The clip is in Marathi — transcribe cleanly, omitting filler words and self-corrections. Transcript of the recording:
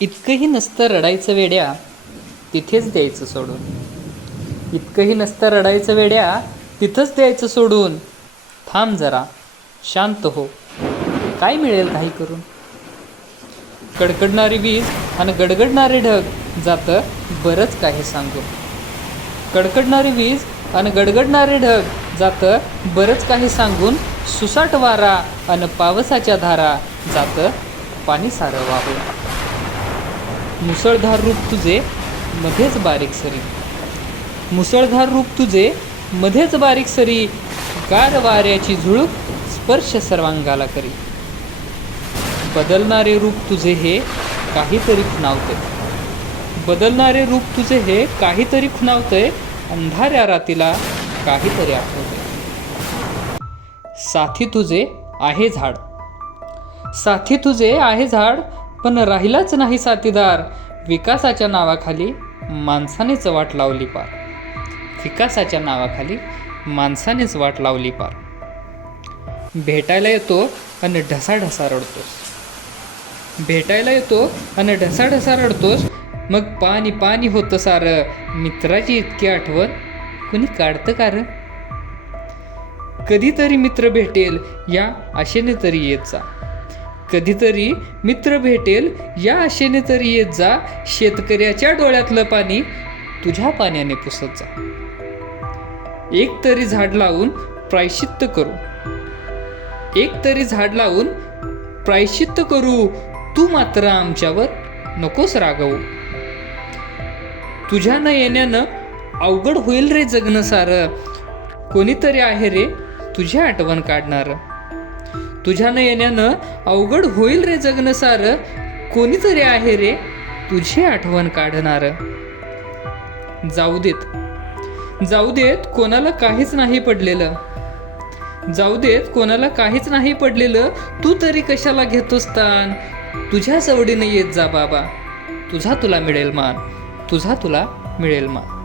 इतकंही नसतं रडायचं वेड्या, तिथेच द्यायचं सोडून. इतकंही नसतं रडायचं वेड्या, तिथंच द्यायचं सोडून. थांब जरा, शांत हो, काय मिळेल काही करून. कडकडणारी वीज आणि गडगडणारे ढग जातं बरंच काही सांगून. कडकडणारी वीज आणि गडगडणारे ढग जातं बरंच काही सांगून. सुसाट वारा आणि पावसाच्या धारा जातं पाणी सारं वाहून. मुसळधार रूप तुझे मध्येच बारीक सरी, मुसळधार रूप तुझे मध्येच बारीक सरी. गार वाऱ्याची झुळूक स्पर्श सर्वांगाला करी. बदलणारे रूप तुझे हे काहीतरी खुणावते, बदलणारे रूप तुझे हे काहीतरी खुणावते. अंधाऱ्या रातीला काहीतरी आठवते. साथी तुझे आहे झाड, साथी तुझे आहे झाड, पण राहिलाच नाही साथीदार. विकासाच्या नावाखाली माणसानेच वाट लावली पार, विकासाच्या नावाखाली माणसानेच वाट लावली पार. भेटायला येतो आणि ढसाढसा रडतोस, भेटायला येतो आणि ढसाढसा रडतोस. मग पाणी पाणी होतं सारं. मित्राची इतकी आठवण कुणी काढतं का रं? कधीतरी मित्र भेटेल या आशेने तरी येत जा, कधीतरी मित्र भेटेल या आशेने तरी येत जा. शेतकऱ्याच्या डोळ्यातलं पाणी तुझ्या पाण्याने पुसत जा. एक तरी झाड लावून प्रायश्चित्त करू, एक तरी झाड लावून प्रायश्चित्त करू. तू मात्र आमच्यावर नकोस रागवू. तुझ्या न येण्यानं अवघड होईल रे जगणं सारं. कोणीतरी आहे रे तुझी आठवण काढणार, तुझ्या न येण्यानं अवघड होईल रे जगणं सारं. कोणीतरी आहे रे तुझी आठवण काढणार. जाऊ देत, जाऊ देत कोणाला काहीच नाही पडलेलं, जाऊ देत कोणाला काहीच नाही पडलेलं. तू तरी कशाला घेतोस ताण. तुझ्या सवडीने येत जा बाबा, तुझा तुला मिळेल मान, तुझा तुला मिळेल मान.